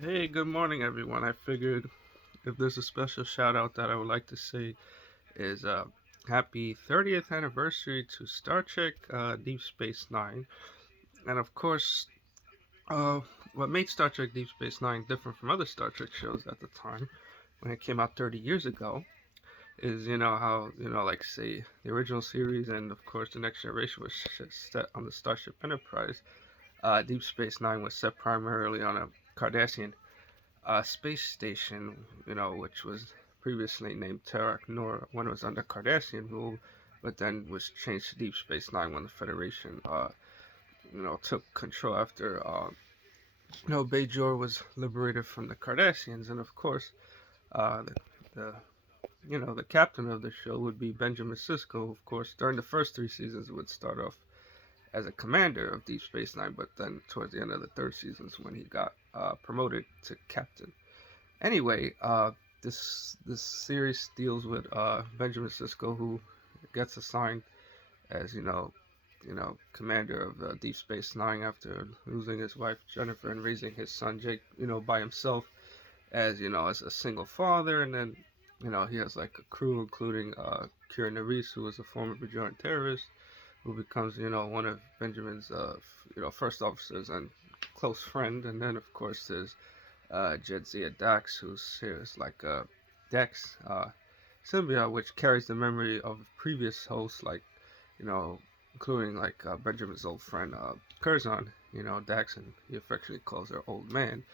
Hey, good morning, everyone. I figured if there's a special shout out that I would like to say is happy 30th anniversary to Star Trek Deep Space Nine. And of course, uh, what made Star Trek Deep Space Nine different from other Star Trek shows at the time when it came out 30 years ago is, how, like, say, the original series and, of course, the next generation was set on the Starship Enterprise. Deep Space Nine was set primarily on a Cardassian space station, which was previously named Terra Nor when it was under Cardassian rule, but then was changed to Deep Space Nine when the Federation, took control after, Bajor was liberated from the Cardassians, and of course, the the captain of the show would be Benjamin Sisko. Of course, during the first three seasons, it would start off as a commander of Deep Space Nine, but then towards the end of the third seasons when he got promoted to captain. Anyway, this series deals with Benjamin Sisko, who gets assigned as commander of Deep Space Nine after losing his wife Jennifer and raising his son Jake, by himself as as a single father, and then he has like a crew including Kira Nerys, who was a former Bajoran terrorist, who becomes one of Benjamin's first officers and close friend, and then of course there's Jedzia Dax, who's here is like Dex symbiote, which carries the memory of previous hosts, like you know, including like Benjamin's old friend Curzon. Dax, and he affectionately calls her old man.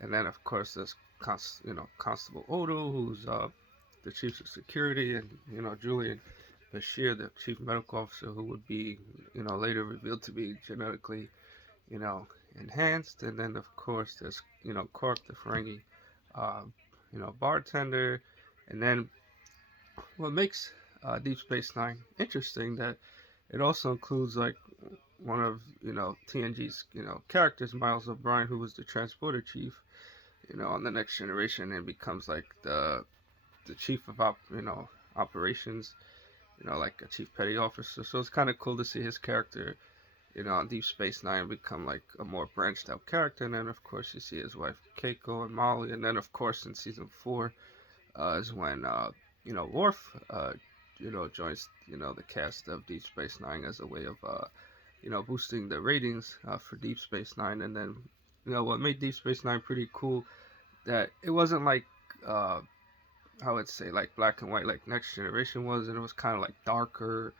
And then of course there's Constable Odo, who's the chief of security, and Julian Bashir, the chief medical officer, who would be later revealed to be genetically you know, enhanced. And then of course there's Cork the Ferengi, uh, bartender. And then what makes Deep Space Nine interesting that it also includes like one of TNG's characters, Miles O'Brien, who was the transporter chief, on the Next Generation, and becomes like the chief of operations, like a chief petty officer. So it's kind of cool to see his character on Deep Space Nine become like a more branched out character. And then of course you see his wife Keiko and Molly, and then of course in season four is when Worf joins the cast of Deep Space Nine as a way of boosting the ratings for Deep Space Nine. And then what made Deep Space Nine pretty cool, that it wasn't like I would say like black and white like Next Generation was, and it was kind of like darker,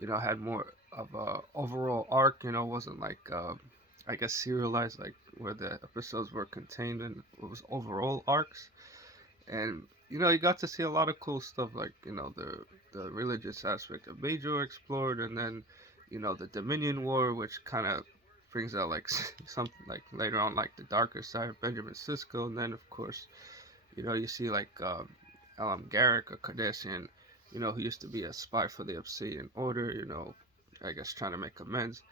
had more of a overall arc. Wasn't like I guess serialized like where the episodes were contained, and it was overall arcs. And you got to see a lot of cool stuff, like the religious aspect of Bajor explored, and then the Dominion War, which kind of brings out like something like later on like the darker side of Benjamin Sisko. And then of course you see like Garrick, a Cardassian, who used to be a spy for the Obsidian Order, I guess trying to make amends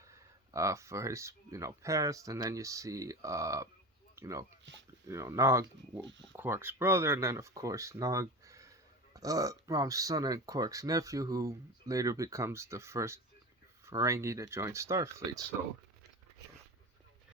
for his, past. And then you see, you know, Nog, Quark's brother, and then of course Nog, Rom's son and Quark's nephew, who later becomes the first Ferengi to join Starfleet. So